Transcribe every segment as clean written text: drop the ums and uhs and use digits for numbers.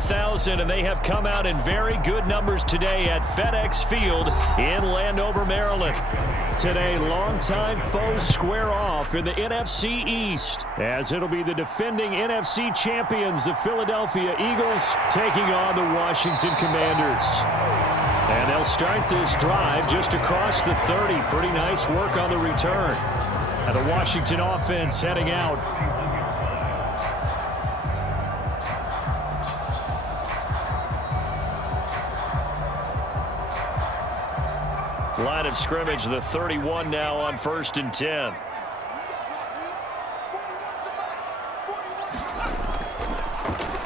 30,000, and they have come out in very good numbers today at FedEx Field in Landover, Maryland. Today, longtime foes square off in the NFC East, as it'll be the defending NFC champions, the Philadelphia Eagles, taking on the Washington Commanders. And they'll start this drive just across the 30. Pretty nice work on the return. And the Washington offense heading out. Line of scrimmage, the 31 now on 1st and 10.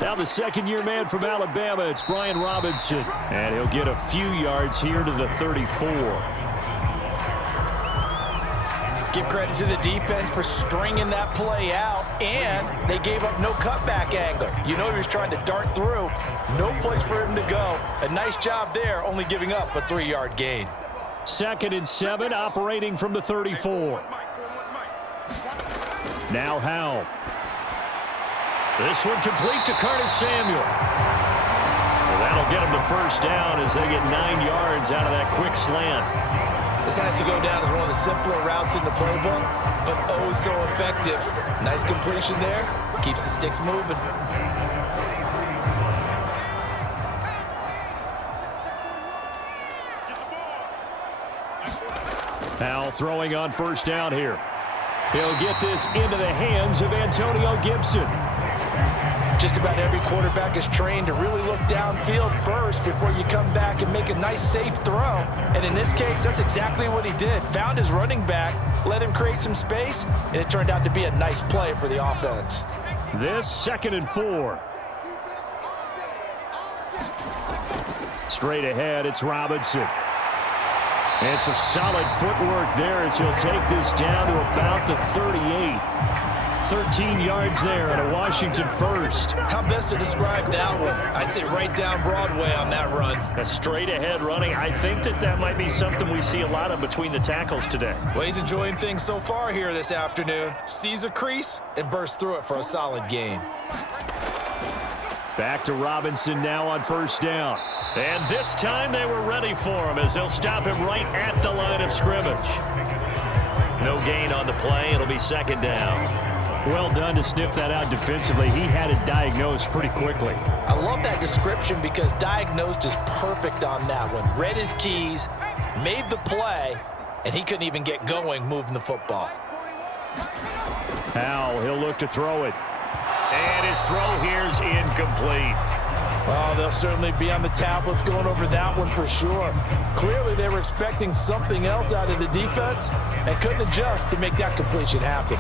Now the second-year man from Alabama, it's Brian Robinson. And he'll get a few yards here to the 34. Give credit to the defense for stringing that play out, and they gave up no cutback angle. You know he was trying to dart through. No place for him to go. A nice job there, only giving up a 3-yard gain. 2nd and 7, operating from the 34. Now Howell. This one complete to Curtis Samuel. Well, that'll get him the first down as they get 9 yards out of that quick slant. This has to go down as one of the simpler routes in the playbook, but oh so effective. Nice completion there. Keeps the sticks moving. Howell throwing on first down here. He'll get this into the hands of Antonio Gibson. Just about every quarterback is trained to really look downfield first before you come back and make a nice, safe throw. And in this case, that's exactly what he did. Found his running back, let him create some space, and it turned out to be a nice play for the offense. This 2nd and 4. Straight ahead, it's Robinson. And some solid footwork there as he'll take this down to about the 38. 13 yards there and a Washington first. How best to describe that one? I'd say right down Broadway on that run. A straight ahead running. I think that might be something we see a lot of between the tackles today. Well, he's enjoying things so far here this afternoon. Sees a crease and bursts through it for a solid gain. Back to Robinson now on first down. And this time they were ready for him as they'll stop him right at the line of scrimmage. No gain on the play. It'll be 2nd down. Well done to sniff that out defensively. He had it diagnosed pretty quickly. I love that description because diagnosed is perfect on that one. Read his keys, made the play, and he couldn't even get going moving the football. Howell, he'll look to throw it. And his throw here's incomplete. Well, they'll certainly be on the tablets going over that one for sure. Clearly, they were expecting something else out of the defense and couldn't adjust to make that completion happen.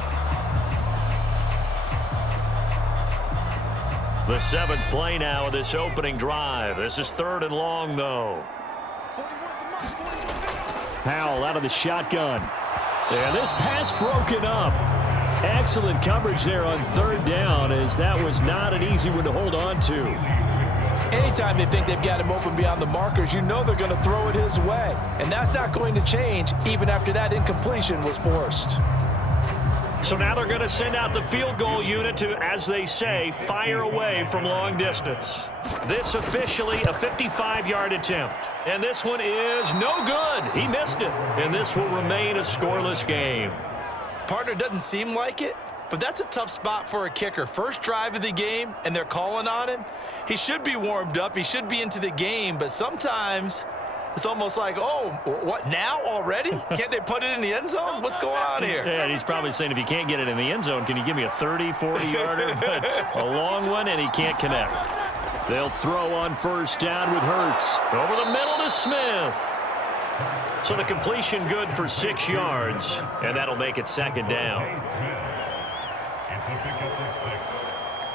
The 7th play now of this opening drive. This is 3rd and long, though. Howell out of the shotgun. And this pass broken up. Excellent coverage there on 3rd down, as that was not an easy one to hold on to. Anytime they think they've got him open beyond the markers, you know they're going to throw it his way. And that's not going to change even after that incompletion was forced. So now they're going to send out the field goal unit to, as they say, fire away from long distance. This officially a 55-yard attempt. And this one is no good. He missed it. And this will remain a scoreless game. Partner, doesn't seem like it, but that's a tough spot for a kicker. First drive of the game, and they're calling on him. He should be warmed up. He should be into the game, but sometimes it's almost like, oh, what, now already? Can't they put it in the end zone? What's going on here? Yeah, he's probably saying, if you can't get it in the end zone, can you give me a 30, 40-yarder? But a long one, and he can't connect. They'll throw on first down with Hurts. Over the middle to Smith. So the completion good for 6 yards, and that'll make it 2nd down.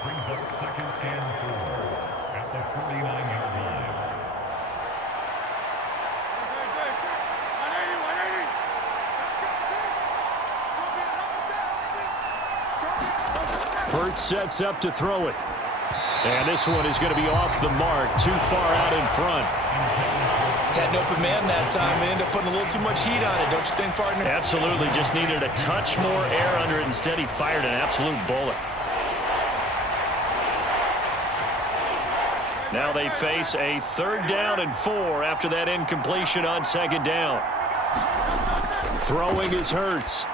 Brings up 2nd and 4 at the 49-yard line. Hurts sets up to throw it. And this one is going to be off the mark, too far out in front. Had an open man that time. They ended up putting a little too much heat on it, don't you think, partner? Absolutely. Just needed a touch more air under it. Instead, he fired an absolute bullet. Now they face a 3rd down and 4 after that incompletion on 2nd down. Throwing is Hurts.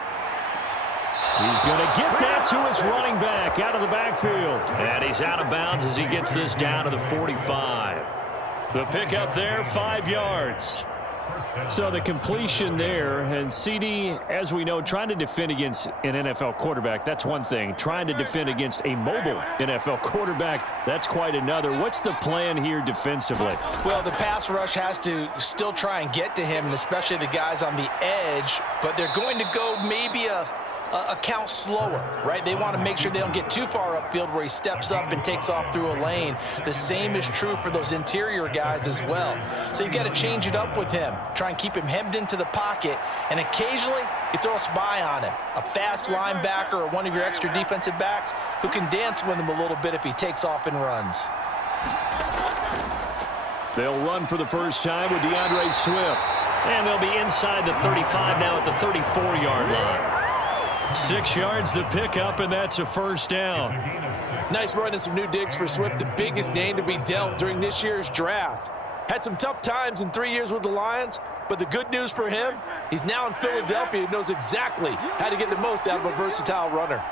He's going to get that to his running back out of the backfield. And he's out of bounds as he gets this down to the 45. The pickup there, 5 yards. So the completion there, and CD, as we know, trying to defend against an NFL quarterback, that's one thing. Trying to defend against a mobile NFL quarterback, that's quite another. What's the plan here defensively? Well, the pass rush has to still try and get to him, and especially the guys on the edge, but they're going to go maybe a count slower, right? They want to make sure they don't get too far upfield where he steps up and takes off through a lane. The same is true for those interior guys as well. So you've got to change it up with him. Try and keep him hemmed into the pocket, and occasionally you throw a spy on him. A fast linebacker or one of your extra defensive backs who can dance with him a little bit if he takes off and runs. They'll run for the first time with DeAndre Swift. And they'll be inside the 35 now at the 34-yard line. 6 yards the pickup, and that's a 1st down. Nice run and some new digs for Swift, the biggest name to be dealt during this year's draft. Had some tough times in 3 years with the Lions, but the good news for him, he's now in Philadelphia and knows exactly how to get the most out of a versatile runner.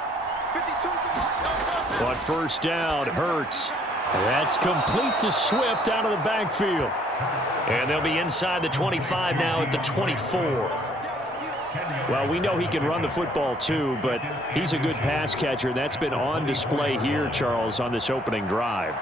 On 1st down, Hurts. That's complete to Swift out of the backfield. And they'll be inside the 25 now at the 24. Well, we know he can run the football too, but he's a good pass catcher. That's been on display here, Charles, on this opening drive.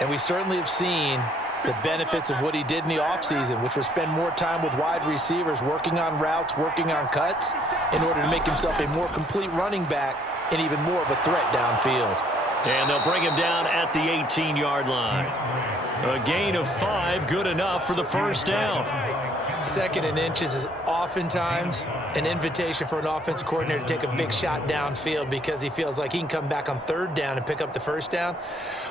And we certainly have seen the benefits of what he did in the offseason, which was spend more time with wide receivers, working on routes, working on cuts, in order to make himself a more complete running back and even more of a threat downfield. And they'll bring him down at the 18-yard line. A gain of 5, good enough for the 1st down. 2nd and inches is oftentimes an invitation for an offensive coordinator to take a big shot downfield because he feels like he can come back on 3rd down and pick up the 1st down.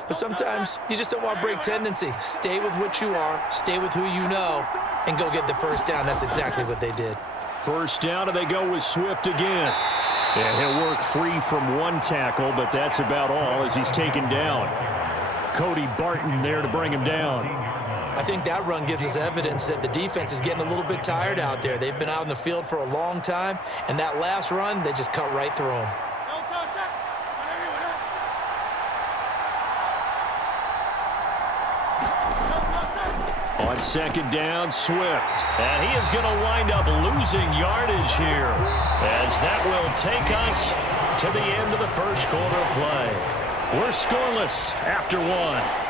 But sometimes you just don't want to break tendency. Stay with what you are, stay with who you know, and go get the 1st down. That's exactly what they did. 1st down, and they go with Swift again. And he'll work free from 1 tackle, but that's about all as he's taken down. Cody Barton there to bring him down. I think that run gives us evidence that the defense is getting a little bit tired out there. They've been out in the field for a long time, and that last run, they just cut right through them. On 2nd down, Swift. And he is going to wind up losing yardage here, as that will take us to the end of the 1st quarter of play. We're scoreless after 1.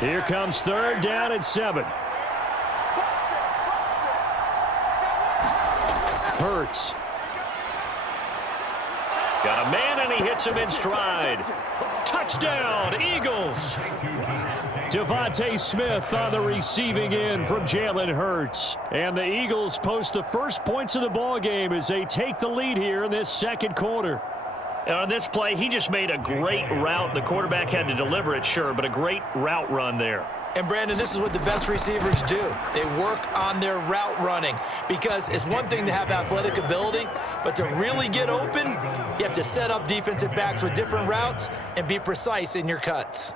Here comes 3rd down and 7. Hurts. Got a man, and he hits him in stride. Touchdown, Eagles. Devontae Smith on the receiving end from Jalen Hurts. And the Eagles post the first points of the ballgame as they take the lead here in this 2nd quarter. And on this play, he just made a great route. The quarterback had to deliver it, sure, but a great route run there. And, Brandon, this is what the best receivers do. They work on their route running because it's one thing to have athletic ability, but to really get open, you have to set up defensive backs with different routes and be precise in your cuts.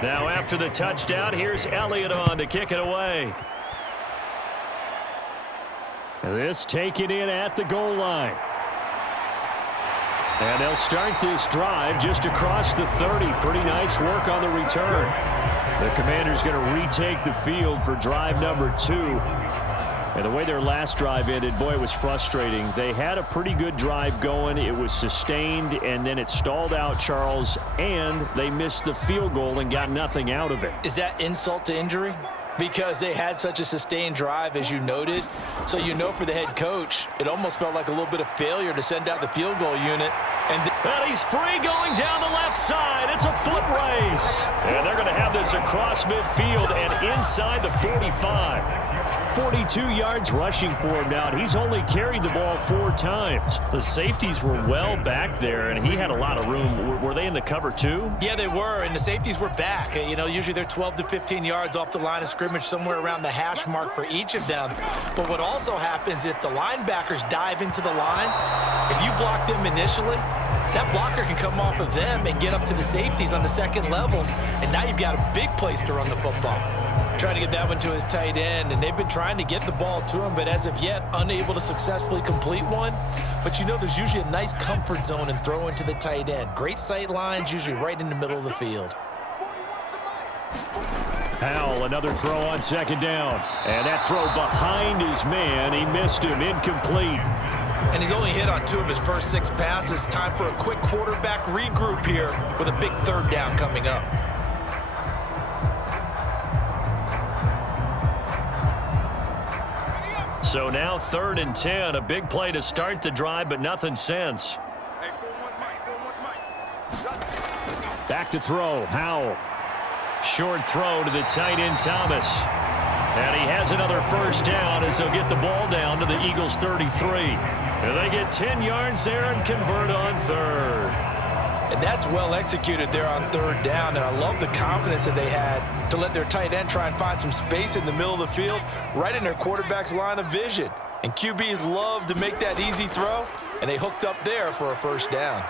Now after the touchdown, here's Elliott on to kick it away. This taken in at the goal line. And they'll start this drive just across the 30. Pretty nice work on the return. The Commander's going to retake the field for drive number 2. And the way their last drive ended, boy, it was frustrating. They had a pretty good drive going. It was sustained, and then it stalled out, Charles, and they missed the field goal and got nothing out of it. Is that insult to injury? Because they had such a sustained drive, as you noted. So you know for the head coach, it almost felt like a little bit of failure to send out the field goal unit. And he's free going down the left side. It's a foot race. And they're going to have this across midfield and inside the 45. 42 yards rushing for him now, and he's only carried the ball 4 times. The safeties were well back there, and he had a lot of room. Were they in the cover too? Yeah, they were, and the safeties were back. You know, usually they're 12 to 15 yards off the line of scrimmage, somewhere around the hash mark for each of them. But what also happens if the linebackers dive into the line, if you block them initially, that blocker can come off of them and get up to the safeties on the second level, and now you've got a big place to run the football. Trying to get that one to his tight end, and they've been trying to get the ball to him, but as of yet, unable to successfully complete one. But you know, there's usually a nice comfort zone and throw into the tight end. Great sight lines, usually right in the middle of the field. Powell, another throw on second down. And that throw behind his man. He missed him, incomplete. And he's only hit on 2 of his first 6 passes. Time for a quick quarterback regroup here with a big third down coming up. So now 3rd and 10, a big play to start the drive, but nothing since. Back to throw, Howell. Short throw to the tight end, Thomas. And he has another first down as they'll get the ball down to the Eagles' 33. And they get 10 yards there and convert on 3rd. And that's well executed there on 3rd down, and I love the confidence that they had to let their tight end try and find some space in the middle of the field, right in their quarterback's line of vision. And QBs love to make that easy throw, and they hooked up there for a first down.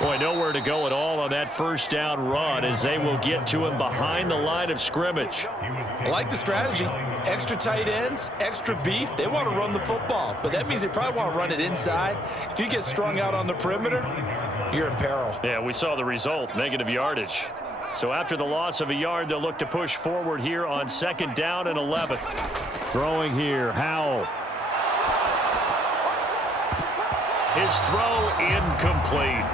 Boy, nowhere to go at all on that first down run as they will get to him behind the line of scrimmage. I like the strategy. Extra tight ends, extra beef. They want to run the football, but that means they probably want to run it inside. If you get strung out on the perimeter, you're in peril. Yeah, we saw the result, negative yardage. So after the loss of a yard, they'll look to push forward here on 2nd down and 11. Throwing here, Howell. His throw incomplete.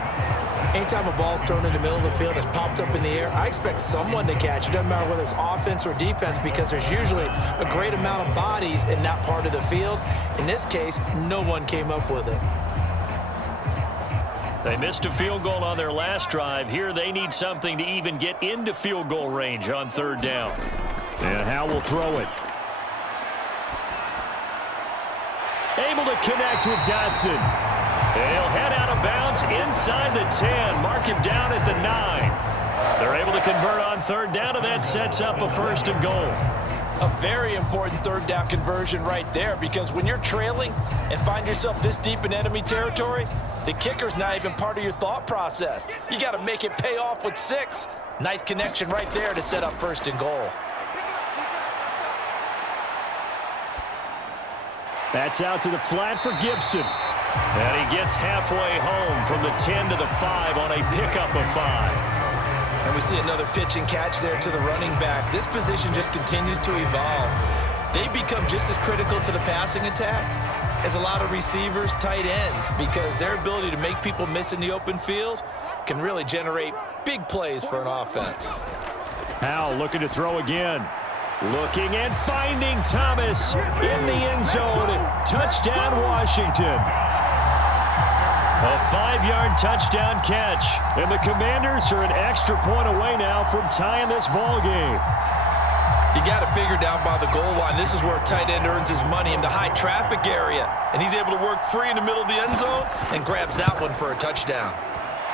Anytime a ball's thrown in the middle of the field, it's popped up in the air, I expect someone to catch. It doesn't matter whether it's offense or defense because there's usually a great amount of bodies in that part of the field. In this case, no one came up with it. They missed a field goal on their last drive. Here they need something to even get into field goal range on 3rd down. And Howell will throw it. Able to connect with Dotson. And he'll head out of bounds inside the 10. Mark him down at the 9. They're able to convert on 3rd down, and that sets up a 1st and goal. A very important 3rd down conversion right there, because when you're trailing and find yourself this deep in enemy territory, the kicker's not even part of your thought process. You got to make it pay off with 6. Nice connection right there to set up 1st and goal. That's out to the flat for Gibson. And he gets halfway home from the 10 to the 5 on a pickup of 5. And we see another pitch and catch there to the running back. This position just continues to evolve. They become just as critical to the passing attack as a lot of receivers, tight ends, because their ability to make people miss in the open field can really generate big plays for an offense. Howell looking to throw again. Looking and finding Thomas in the end zone. Touchdown, Washington. A 5-yard touchdown catch. And the Commanders are an extra point away now from tying this ball game. You got to figure down by the goal line. This is where a tight end earns his money in the high traffic area. And he's able to work free in the middle of the end zone and grabs that one for a touchdown.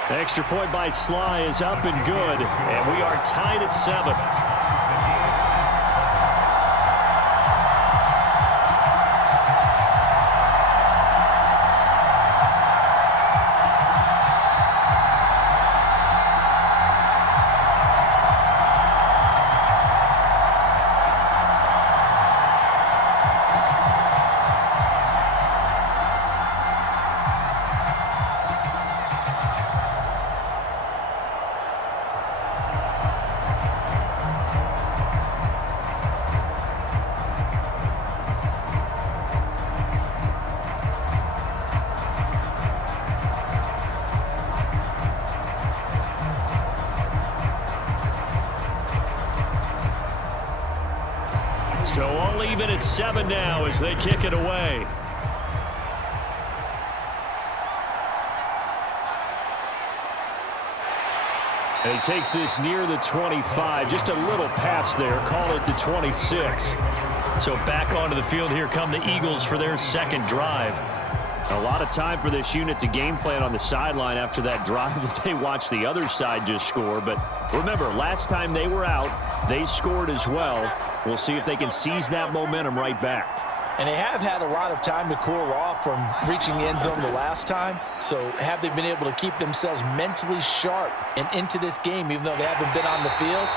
The extra point by Sly is up and good. And we are tied at 7. So all even at 7 now as they kick it away. And he takes this near the 25. Just a little pass there. Call it the 26. So back onto the field here come the Eagles for their second drive. A lot of time for this unit to game plan on the sideline after that drive that they watched the other side just score. But remember, last time they were out, they scored as well. We'll see if they can seize that momentum right back. And they have had a lot of time to cool off from reaching the end zone the last time. So have they been able to keep themselves mentally sharp and into this game, even though they haven't been on the field?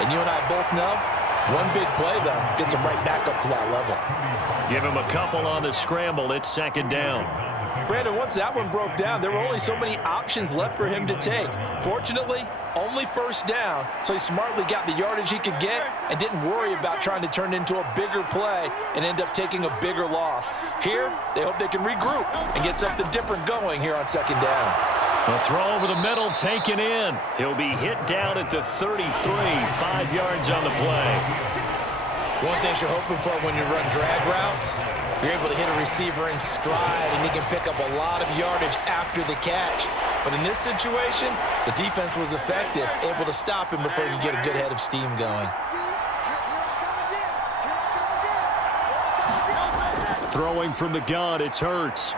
And you and I both know, one big play, though, gets them right back up to that level. Give him a couple on the scramble. It's second down. Brandon, once that one broke down, there were only so many options left for him to take. Fortunately, only first down, so he smartly got the yardage he could get and didn't worry about trying to turn it into a bigger play and end up taking a bigger loss. Here, they hope they can regroup and get something different going here on second down. A throw over the middle, taken in. He'll be hit down at the 33, 5 yards on the play. One thing you're hoping for when you run drag routes, you're able to hit a receiver in stride, and he can pick up a lot of yardage after the catch. But in this situation, the defense was effective, able to stop him before he could get a good head of steam going. Throwing from the gun, it's Hurts.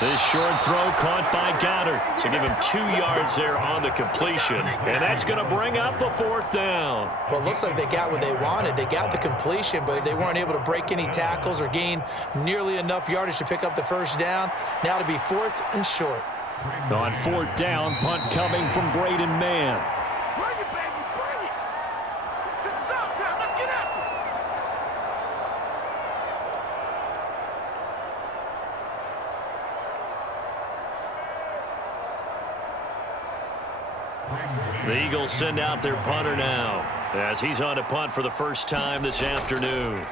This short throw caught by Goddard. So give him 2 yards there on the completion. And that's going to bring up a 4th down. Well, it looks like they got what they wanted. They got the completion, but they weren't able to break any tackles or gain nearly enough yardage to pick up the first down. Now to be 4th and short. On 4th down, punt coming from Braden Mann. Bring it, baby, bring it. This is our time. Let's get after it. The Eagles send out their punter now as he's on to punt for the first time this afternoon.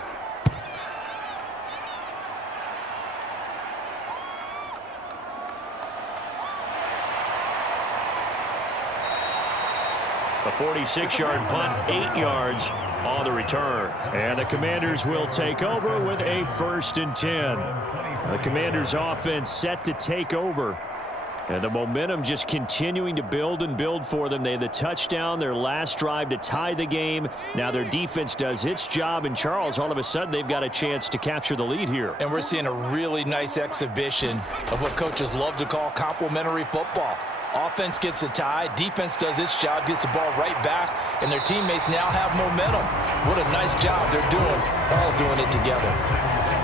A 46-yard punt, 8 yards on the return. And the Commanders will take over with a 1st and 10. The Commanders' offense set to take over. And the momentum just continuing to build and build for them. They had the touchdown, their last drive to tie the game. Now their defense does its job. And Charles, all of a sudden, they've got a chance to capture the lead here. And we're seeing a really nice exhibition of what coaches love to call complementary football. Offense gets a tie, defense does its job, gets the ball right back, and their teammates now have momentum. What a nice job they're doing, all doing it together.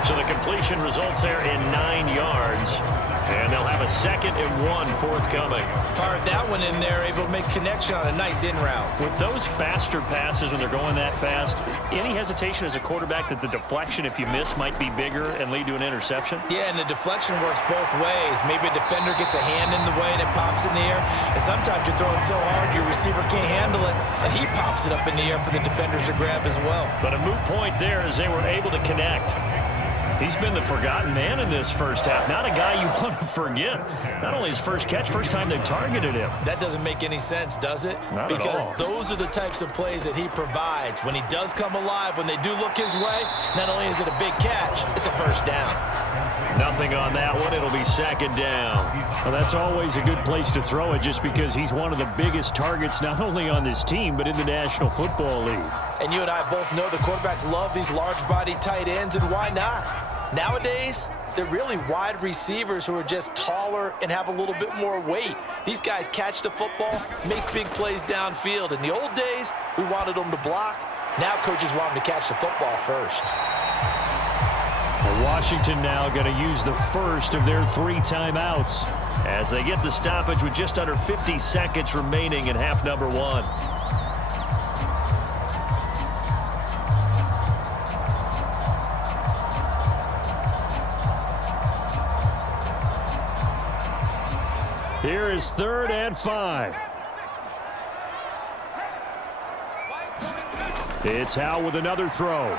So the completion results there in 9 yards. And they'll have a 2nd and 1 forthcoming. Fired that one in there, able to make connection on a nice in route. With those faster passes when they're going that fast, any hesitation as a quarterback that the deflection, if you miss, might be bigger and lead to an interception? Yeah, and the deflection works both ways. Maybe a defender gets a hand in the way and it pops in the air. And sometimes you're throwing so hard your receiver can't handle it, and he pops it up in the air for the defenders to grab as well. But a moot point there as they were able to connect. He's been the forgotten man in this first half. Not a guy you want to forget. Not only his first catch, first time they've targeted him. That doesn't make any sense, does it? Not at because all. Those are the types of plays that he provides. When he does come alive, when they do look his way, not only is it a big catch, it's a first down. Nothing on that one. It'll be 2nd down. Well, that's always a good place to throw it just because he's one of the biggest targets not only on this team but in the National Football League. And you and I both know the quarterbacks love these large-body tight ends, and why not? Nowadays, they're really wide receivers who are just taller and have a little bit more weight. These guys catch the football, make big plays downfield. In the old days, we wanted them to block. Now coaches want them to catch the football first. Well, Washington now going to use the first of their 3 timeouts as they get the stoppage with just under 50 seconds remaining in half number 1. Here is 3rd and 5. It's Howe with another throw.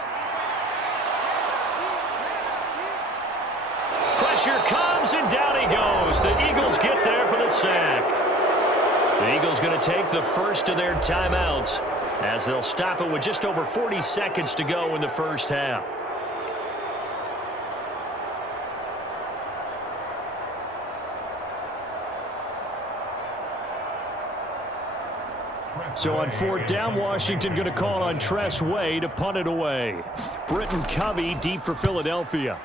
Pressure comes, and down he goes. The Eagles get there for the sack. The Eagles going to take the first of their timeouts as they'll stop it with just over 40 seconds to go in the first half. So on fourth down, Washington going to call on Tress Way to punt it away. Britton Covey deep for Philadelphia.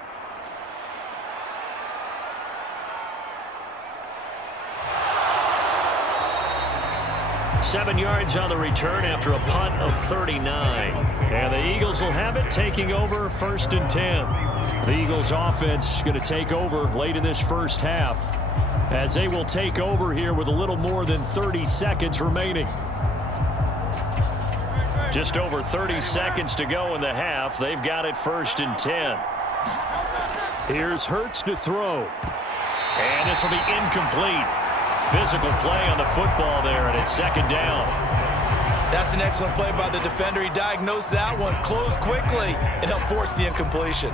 Seven yards on the return after a punt of 39. And the Eagles will have it, taking over first and 10. The Eagles offense going to take over late in this first half, as they will take over here with a little more than 30 seconds remaining. Just over 30 seconds to go in the half. They've got it first and 10. Here's Hurts to throw. And this will be incomplete. Physical play on the football there, and it's second down. That's an excellent play by the defender. He diagnosed that one, closed quickly, and helped force the incompletion.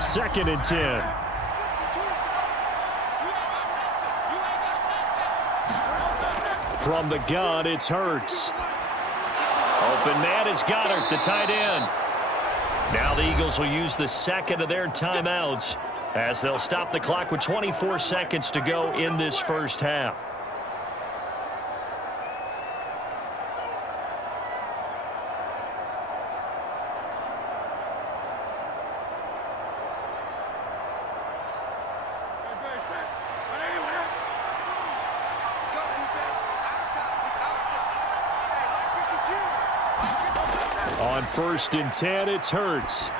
Second and 10. From the gun, it's Hurts. Open man is Goddard, the tight end. Now the Eagles will use the second of their timeouts as they'll stop the clock with 24 seconds to go in this first half. On first and 10, it's Hurts.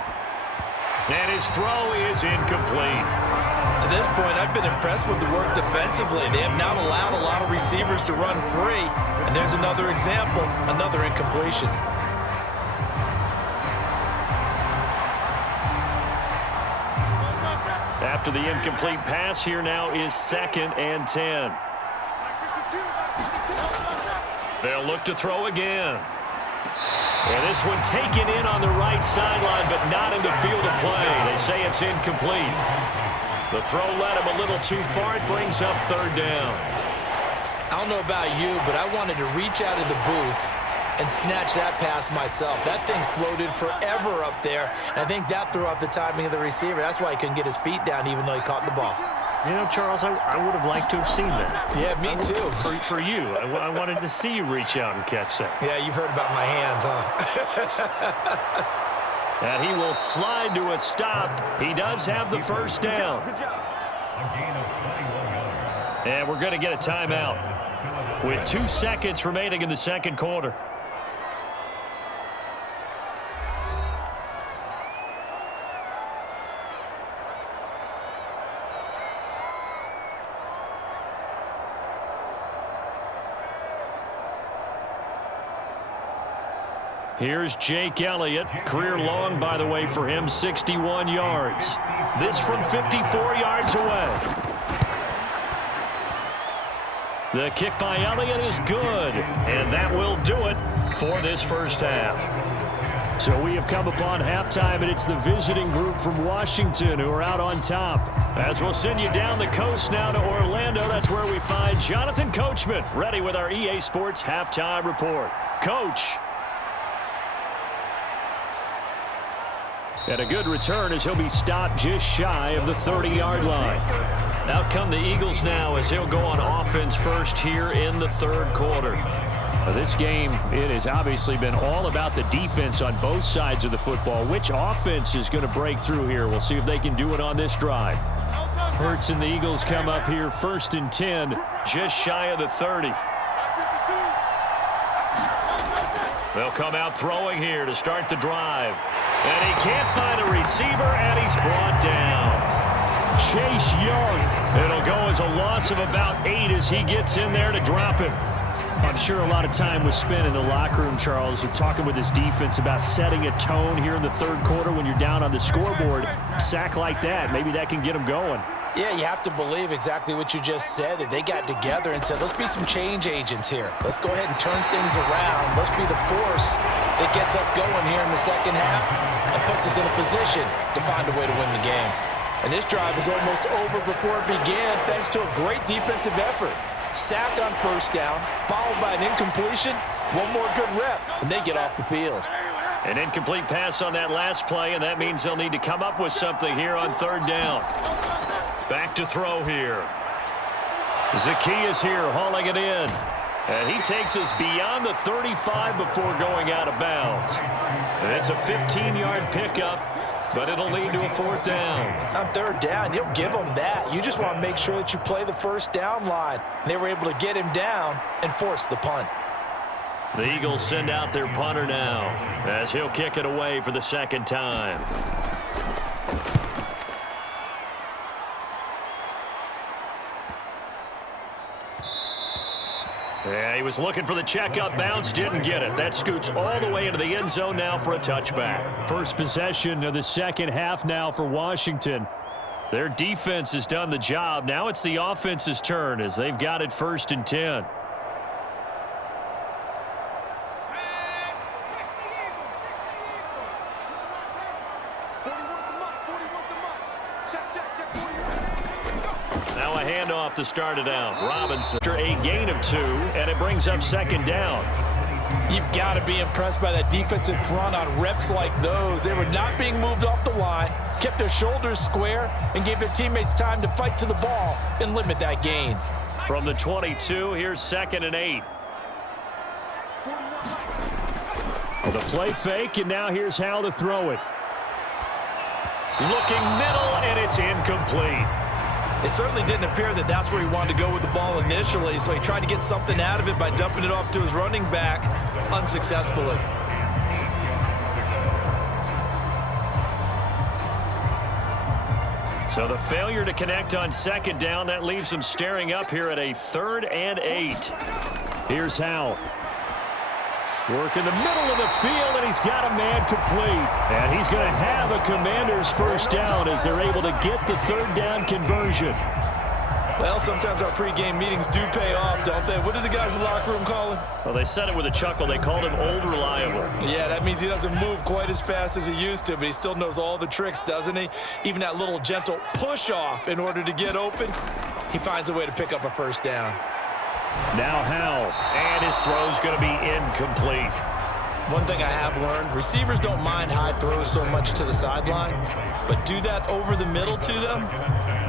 And his throw is incomplete. To this point, I've been impressed with the work defensively. They have not allowed a lot of receivers to run free. And there's another example, another incompletion. After the incomplete pass, here now is second and 10. They'll look to throw again. And this one taken in on the right sideline, but not in the field of play. They say it's incomplete. The throw led him a little too far. It brings up third down. I don't know about you, but I wanted to reach out of the booth and snatch that pass myself. That thing floated forever up there. And I think that threw off the timing of the receiver. That's why he couldn't get his feet down even though he caught the ball. You know, Charles, I would have liked to have seen that. Yeah, me too. For you. I wanted to see you reach out and catch that. Yeah, you've heard about my hands, huh? And he will slide to a stop. He does have the first down. And we're going to get a timeout with 2 seconds remaining in the second quarter. Here's Jake Elliott. Career long, by the way, for him, 61 yards. This from 54 yards away. The kick by Elliott is good, and that will do it for this first half. So we have come upon halftime, and it's the visiting group from Washington who are out on top. As we'll send you down the coast now to Orlando, that's where we find Jonathan Coachman, ready with our EA Sports halftime report. Coach. And a good return as he'll be stopped just shy of the 30-yard line. Out come the Eagles now as they'll go on offense first here in the third quarter. Well, this game, it has obviously been all about the defense on both sides of the football. Which offense is going to break through here? We'll see if they can do it on this drive. Hurts and the Eagles come up here first and 10, just shy of the 30. They'll come out throwing here to start the drive. And he can't find a receiver, and he's brought down. Chase Young. It'll go as a loss of about 8 as he gets in there to drop him. I'm sure a lot of time was spent in the locker room, Charles, talking with his defense about setting a tone here in the third quarter when you're down on the scoreboard. A sack like that, maybe that can get them going. Yeah, you have to believe exactly what you just said, that they got together and said, let's be some change agents here. Let's go ahead and turn things around. Let's be the force that gets us going here in the second half and puts us in a position to find a way to win the game. And this drive is almost over before it began thanks to a great defensive effort. Sack on first down, followed by an incompletion. One more good rep, and they get off the field. An incomplete pass on that last play, and that means they'll need to come up with something here on third down. Back to throw here. Zacchaeus here hauling it in. And he takes us beyond the 35 before going out of bounds. And it's a 15-yard pickup, but it'll lead to a fourth down. On third down, you'll give them that. You just want to make sure that you play the first down line. They were able to get him down and force the punt. The Eagles send out their punter now as he'll kick it away for the second time. Yeah, he was looking for the checkup bounce, didn't get it. That scoots all the way into the end zone now for a touchback. First possession of the second half now for Washington. Their defense has done the job. Now it's the offense's turn as they've got it 1st and 10. Now a handoff to start it out. Robinson, after a gain of 2, and it brings up second down. You've got to be impressed by that defensive front on reps like those. They were not being moved off the line, kept their shoulders square, and gave their teammates time to fight to the ball and limit that gain. From the 22, here's 2nd and 8. The play fake, and now here's how to throw it. Looking middle, and it's incomplete. It certainly didn't appear that that's where he wanted to go with the ball initially, so he tried to get something out of it by dumping it off to his running back unsuccessfully. So the failure to connect on second down, that leaves him staring up here at a 3rd and 8. Here's Howell. Work in the middle of the field, and he's got a man complete. And he's going to have a Commander's first down as they're able to get the 3rd down conversion. Well, sometimes our pregame meetings do pay off, don't they? What did the guys in the locker room call him? Well, they said it with a chuckle. They called him Old Reliable. Yeah, that means he doesn't move quite as fast as he used to, but he still knows all the tricks, doesn't he? Even that little gentle push-off in order to get open, he finds a way to pick up a first down. Now Howell, and his throw's going to be incomplete. One thing I have learned, receivers don't mind high throws so much to the sideline, but do that over the middle to them,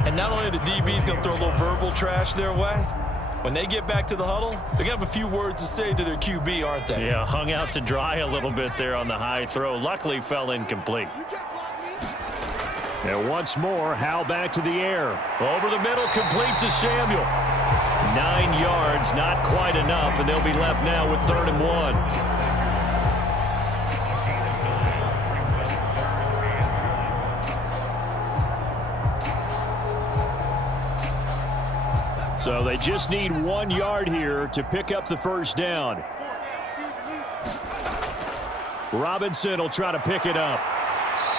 and not only are the DBs going to throw a little verbal trash their way, when they get back to the huddle, they're going to have a few words to say to their QB, aren't they? Yeah, hung out to dry a little bit there on the high throw. Luckily fell incomplete. And once more, Howell back to the air. Over the middle, complete to Samuel. 9 yards, not quite enough, and they'll be left now with 3rd and 1. So they just need 1 yard here to pick up the first down. Robinson will try to pick it up.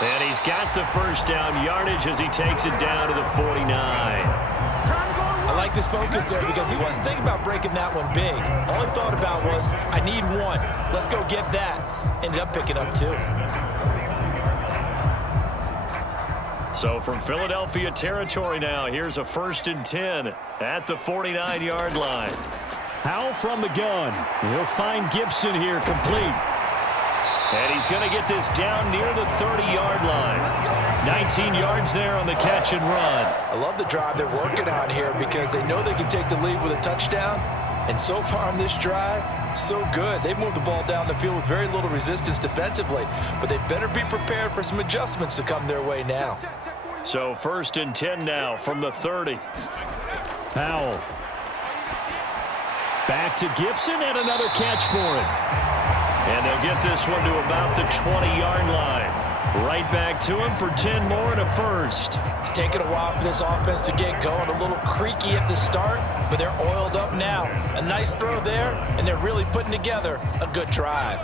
And he's got the first down yardage as he takes it down to the 49. I like this focus there because he wasn't thinking about breaking that one big. All he thought about was, I need 1. Let's go get that. Ended up picking up 2. So from Philadelphia territory now, here's a 1st and 10 at the 49-yard line. Howell from the gun. He'll find Gibson here complete. And he's going to get this down near the 30-yard line. 19 yards there on the catch and run. I love the drive they're working on here because they know they can take the lead with a touchdown. And so far on this drive, so good. They've moved the ball down the field with very little resistance defensively, but they better be prepared for some adjustments to come their way now. So 1st and 10 now from the 30. Howell. Back to Gibson and another catch for him. And they'll get this one to about the 20-yard line. Right back to him for 10 more and a first. It's taken a while for this offense to get going. A little creaky at the start, but they're oiled up now. A nice throw there, and they're really putting together a good drive.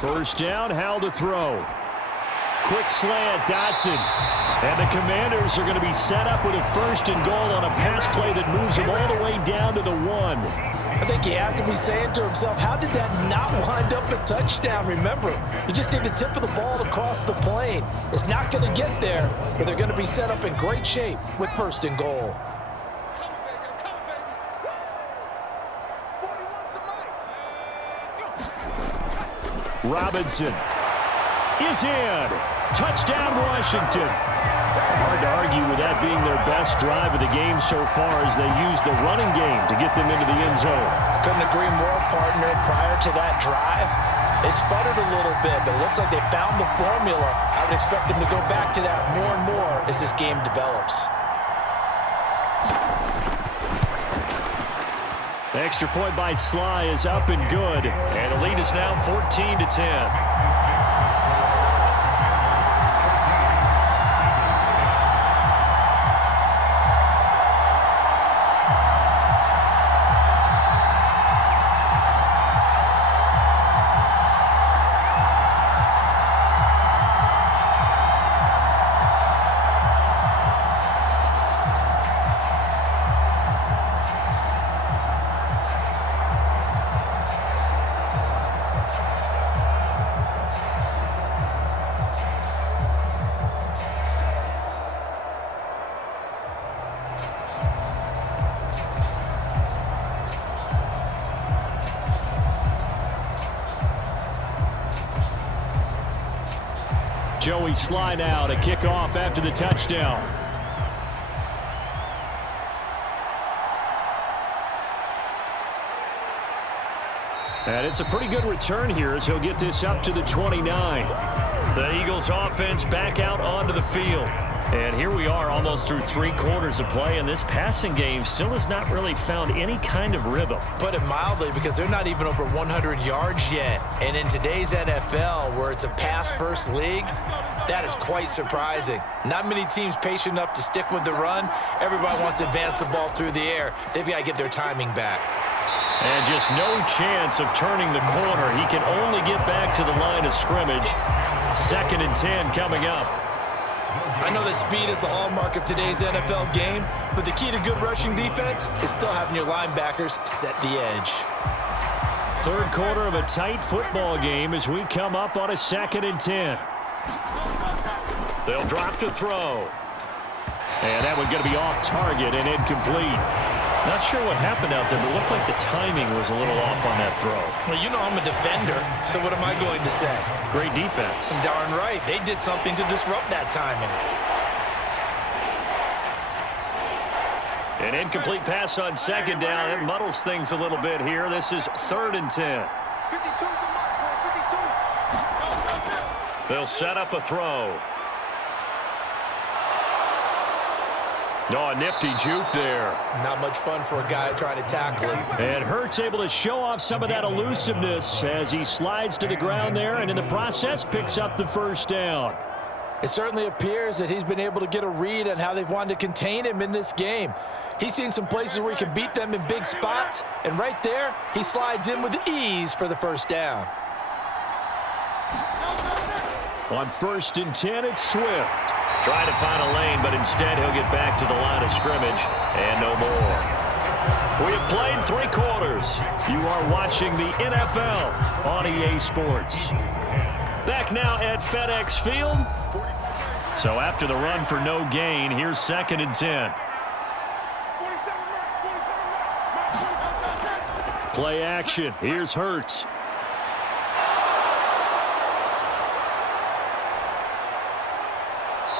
First down, Howell to throw. Quick slant, Dotson. And the Commanders are going to be set up with a 1st and goal on a pass play that moves them all the way down to the 1. I think he has to be saying to himself, how did that not wind up a touchdown? Remember, you just need the tip of the ball to cross the plane. It's not going to get there, but they're going to be set up in great shape with 1st and goal. Robinson is in. Touchdown, Washington. Hard to argue with that being their best drive of the game so far as they use the running game to get them into the end zone. Couldn't agree more, partner. Prior to that drive, they sputtered a little bit, but it looks like they found the formula. I would expect them to go back to that more and more as this game develops. The extra point by Sly is up and good, and the lead is now 14-10. Joey Sly now to kick off after the touchdown. And it's a pretty good return here as he'll get this up to the 29. The Eagles offense back out onto the field. And here we are almost through 3 quarters of play, and this passing game still has not really found any kind of rhythm. Put it mildly, because they're not even over 100 yards yet. And in today's NFL, where it's a pass-first league, that is quite surprising. Not many teams patient enough to stick with the run. Everybody wants to advance the ball through the air. They've got to get their timing back. And just no chance of turning the corner. He can only get back to the line of scrimmage. 2nd and 10 coming up. I know that speed is the hallmark of today's NFL game, but the key to good rushing defense is still having your linebackers set the edge. 3rd quarter of a tight football game as we come up on a 2nd and 10. They'll drop to throw. And that one going to be off target and incomplete. Not sure what happened out there, but it looked like the timing was a little off on that throw. Well, you know I'm a defender, so what am I going to say? Great defense. Darn right. They did something to disrupt that timing. An incomplete pass on 2nd down. It muddles things a little bit here. This is 3rd and 10. 52. They'll set up a throw. Oh, a nifty juke there. Not much fun for a guy trying to tackle him. And Hurts able to show off some of that elusiveness as he slides to the ground there and in the process picks up the 1st down. It certainly appears that he's been able to get a read on how they've wanted to contain him in this game. He's seen some places where he can beat them in big spots, and right there, he slides in with ease for the 1st down. On 1st and 10, it's Swift. Trying to find a lane, but instead he'll get back to the line of scrimmage and no more. We have played 3 quarters. You are watching the NFL on EA Sports. Back now at FedEx Field. So after the run for no gain, here's 2nd and 10. Play action. Here's Hurts.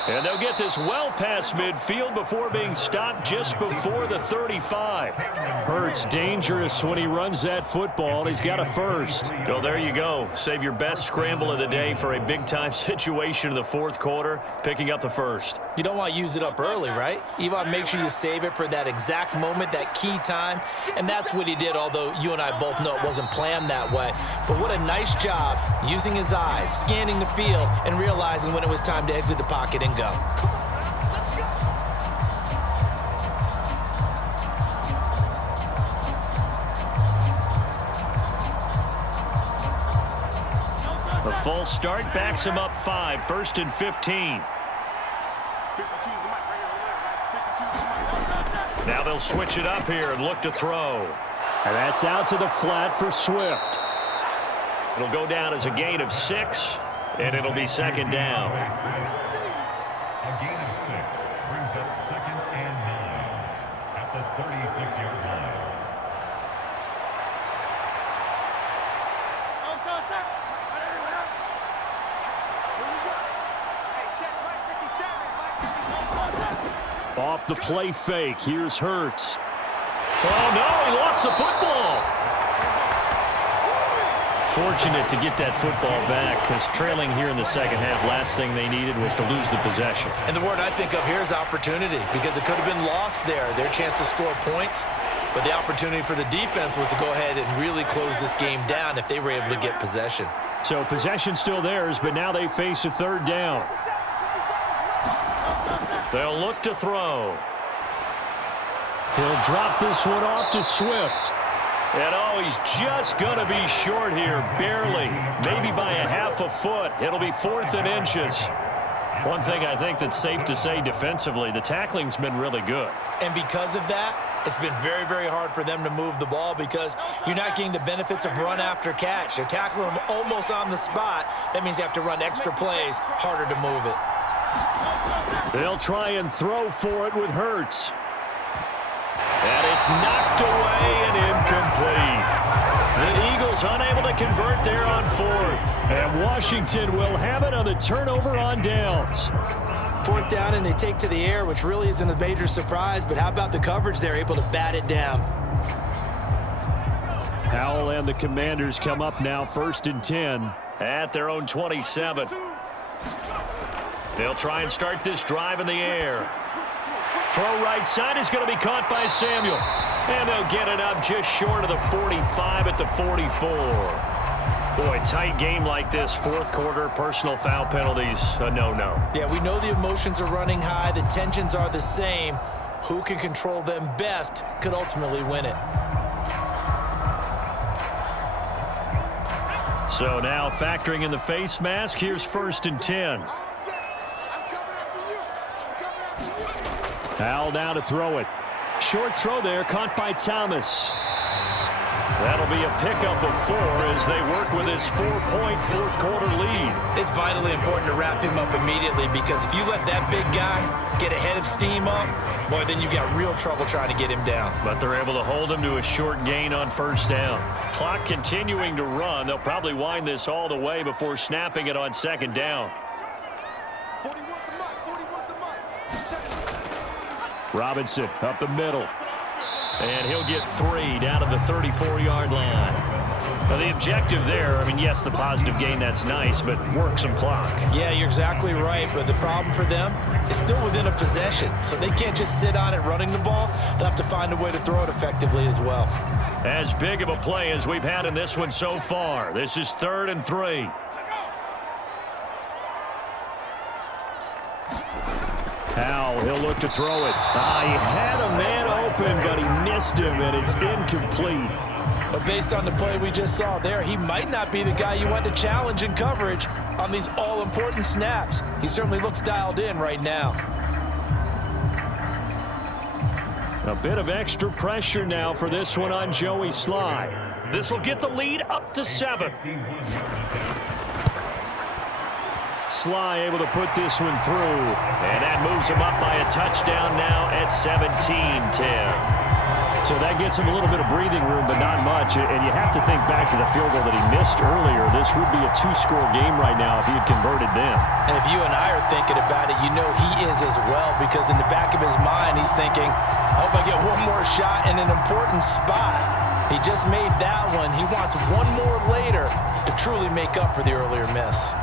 And they'll get this well past midfield before being stopped just before the 35. Hurts dangerous when he runs that football. He's got a 1st. Well, there you go. Save your best scramble of the day for a big-time situation in the 4th quarter, picking up the 1st. You don't want to use it up early, right? You want to make sure you save it for that exact moment, that key time. And that's what he did, although you and I both know it wasn't planned that way. But what a nice job using his eyes, scanning the field, and realizing when it was time to exit the pocket and go. The false start backs him up 5, 1st and 15. Now they'll switch it up here and look to throw. And that's out to the flat for Swift. It'll go down as a gain of 6, and it'll be 2nd down. A gain of 6 brings up 2nd and 9 at the 36-yard line. Off the play fake. Here's Hurts. Oh, no, he lost the football. Fortunate to get that football back because trailing here in the second half, last thing they needed was to lose the possession. And the word I think of here is opportunity, because it could have been lost there, their chance to score points. But the opportunity for the defense was to go ahead and really close this game down if they were able to get possession. So possession still theirs, but now they face a 3rd down. They'll look to throw. He'll drop this one off to Swift. And oh, he's just going to be short here, barely, maybe by a half a foot. It'll be 4th and inches. One thing I think that's safe to say defensively, the tackling's been really good. And because of that, it's been very, very hard for them to move the ball because you're not getting the benefits of run after catch. They're tackling them almost on the spot. That means you have to run extra plays, harder to move it. They'll try and throw for it with Hurts. And it's knocked away and incomplete. The Eagles unable to convert there on 4th. And Washington will have it on the turnover on downs. 4th down and they take to the air, which really isn't a major surprise, but how about the coverage there, able to bat it down? Howell and the Commanders come up now 1st and 10. At their own 27. They'll try and start this drive in the air. Throw right side is going to be caught by Samuel. And they'll get it up just short of the 45 at the 44. Boy, tight game like this, 4th quarter, personal foul penalties, a no-no. Yeah, we know the emotions are running high. The tensions are the same. Who can control them best could ultimately win it. So now factoring in the face mask, here's 1st and 10. Howell now to throw it. Short throw there, caught by Thomas. That'll be a pickup of 4 as they work with his 4-point 4th quarter lead. It's vitally important to wrap him up immediately because if you let that big guy get ahead of steam up, boy, then you've got real trouble trying to get him down. But they're able to hold him to a short gain on 1st down. Clock continuing to run. They'll probably wind this all the way before snapping it on 2nd down. Robinson up the middle. And he'll get 3 down to the 34-yard line. Now the objective there, I mean, yes, the positive gain, that's nice, but work some clock. Yeah, you're exactly right, but the problem for them is still within a possession, so they can't just sit on it running the ball. They'll have to find a way to throw it effectively as well. As big of a play as we've had in this one so far. This is 3rd and 3. Howell, he'll look to throw it. He had a man open, but he missed him, and it's incomplete. But based on the play we just saw there, he might not be the guy you want to challenge in coverage on these all-important snaps. He certainly looks dialed in right now. A bit of extra pressure now for this one on Joey Sly. This will get the lead up to 7. Sly able to put this one through. And that moves him up by a touchdown now at 17-10. So that gets him a little bit of breathing room, but not much. And you have to think back to the field goal that he missed earlier. This would be a 2-score game right now if he had converted then. And if you and I are thinking about it, you know he is as well, because in the back of his mind, he's thinking, I hope I get one more shot in an important spot. He just made that one. He wants one more later to truly make up for the earlier miss.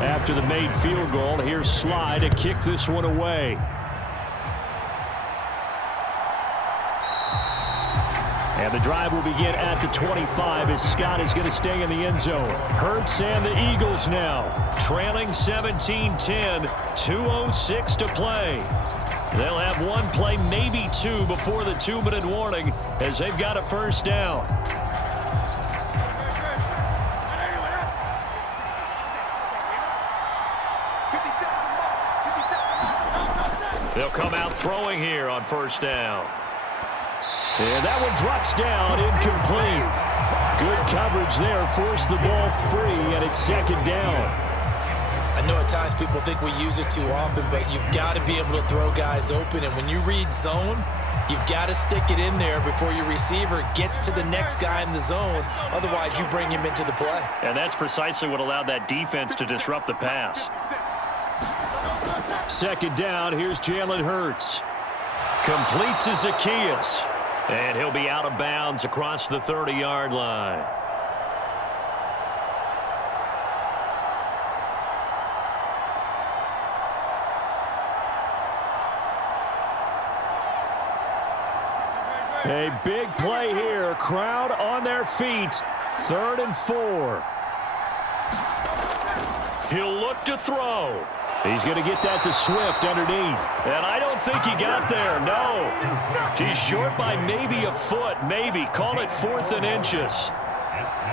After the made field goal, here's Sly to kick this one away. And the drive will begin at the 25 as Scott is going to stay in the end zone. Hurts and the Eagles now trailing 17-10, 2:06 to play. They'll have one play, maybe two, before the 2-minute warning as they've got a first down. They'll come out throwing here on first down. And that one drops down, incomplete. Good coverage there, forced the ball free, and it's second down. I know at times people think we use it too often, but you've got to be able to throw guys open. And when you read zone, you've got to stick it in there before your receiver gets to the next guy in the zone. Otherwise, you bring him into the play. And that's precisely what allowed that defense to disrupt the pass. Second down, here's Jalen Hurts. Complete to Zacchaeus. And he'll be out of bounds across the 30-yard line. A big play here. Crowd on their feet. 3rd and 4. He'll look to throw. He's going to get that to Swift underneath. And I don't think he got there, no. He's short by maybe a foot, maybe. Call it 4th and inches.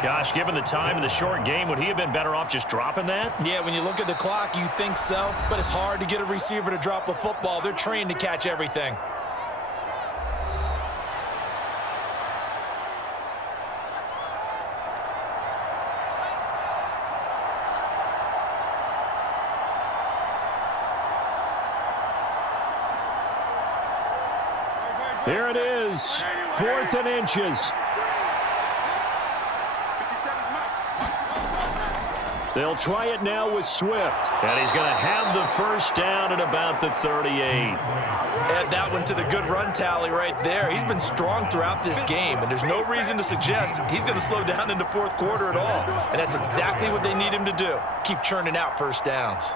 Gosh, given the time in the short game, would he have been better off just dropping that? Yeah, when you look at the clock, you think so. But it's hard to get a receiver to drop a football. They're trained to catch everything. Here it is, 4th and inches. They'll try it now with Swift. And he's going to have the first down at about the 38. Add that one to the good run tally right there. He's been strong throughout this game, and there's no reason to suggest he's going to slow down in the 4th quarter at all. And that's exactly what they need him to do. Keep churning out first downs.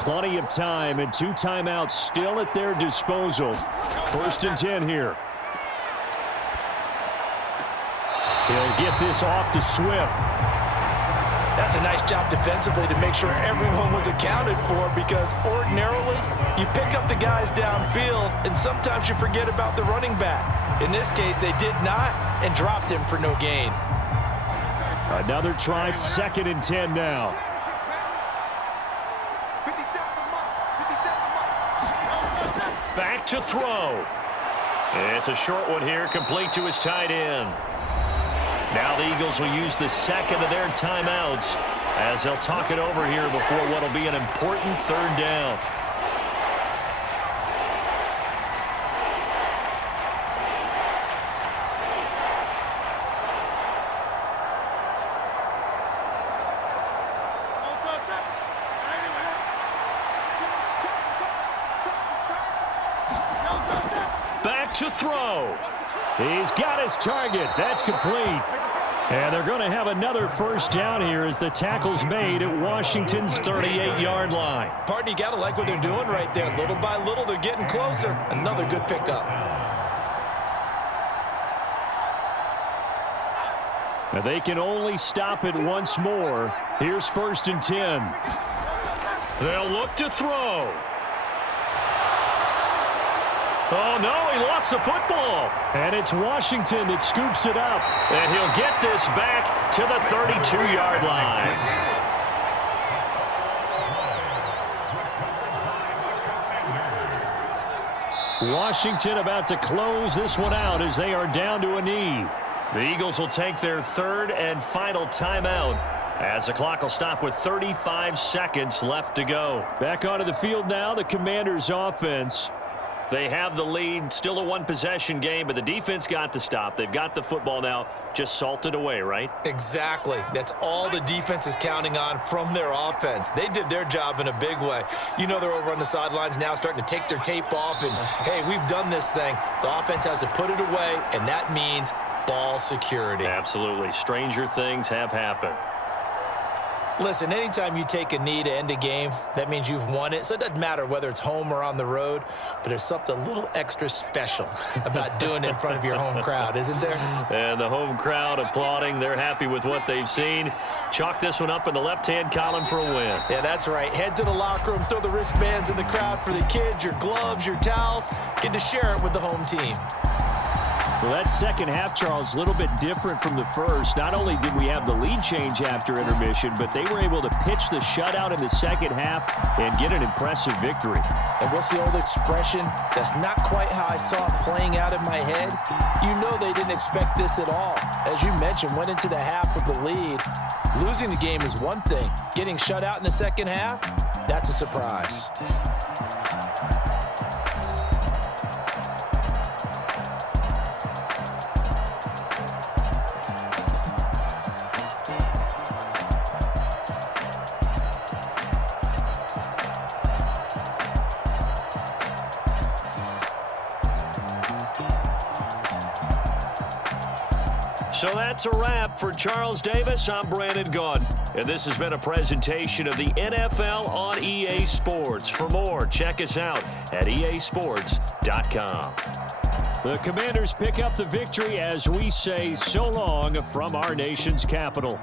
Plenty of time and 2 timeouts still at their disposal. 1st and 10 here. He'll get this off to Swift. That's a nice job defensively to make sure everyone was accounted for, because ordinarily you pick up the guys downfield and sometimes you forget about the running back. In this case, they did not and dropped him for no gain. Another try, 2nd and 10 now. Back to throw. It's a short one here, complete to his tight end. Now the Eagles will use the second of their timeouts as they'll talk it over here before what will be an important 3rd down. Back to throw. He's got his target. That's complete. And they're going to have another first down here as the tackle's made at Washington's 38-yard line. Partner, you got to like what they're doing right there. Little by little, they're getting closer. Another good pickup. Now they can only stop it once more. Here's 1st and 10. They'll look to throw. Oh, no, he lost the football. And it's Washington that scoops it up. And he'll get this back to the 32-yard line. Washington about to close this one out as they are down to a knee. The Eagles will take their 3rd and final timeout as the clock will stop with 35 seconds left to go. Back onto the field now, the Commanders' offense. They have the lead, still a 1-possession game, but the defense got to stop. They've got the football now, just salted away, right? Exactly. That's all the defense is counting on from their offense. They did their job in a big way. You know they're over on the sidelines now starting to take their tape off, and, hey, we've done this thing. The offense has to put it away, and that means ball security. Absolutely. Stranger things have happened. Listen, anytime you take a knee to end a game, that means you've won it. So it doesn't matter whether it's home or on the road, but there's something a little extra special about doing it in front of your home crowd, isn't there? And the home crowd applauding. They're happy with what they've seen. Chalk this one up in the left-hand column for a win. Yeah, that's right. Head to the locker room, throw the wristbands in the crowd for the kids, your gloves, your towels. Get to share it with the home team. Well, that second half, Charles, a little bit different from the first. Not only did we have the lead change after intermission, but they were able to pitch the shutout in the second half and get an impressive victory. And what's the old expression? That's not quite how I saw it playing out in my head. You know they didn't expect this at all. As you mentioned, went into the half with the lead. Losing the game is one thing. Getting shut out in the second half, that's a surprise. So that's a wrap for Charles Davis. I'm Brandon Gunn, and this has been a presentation of the NFL on EA Sports. For more, check us out at easports.com. The Commanders pick up the victory as we say so long from our nation's capital.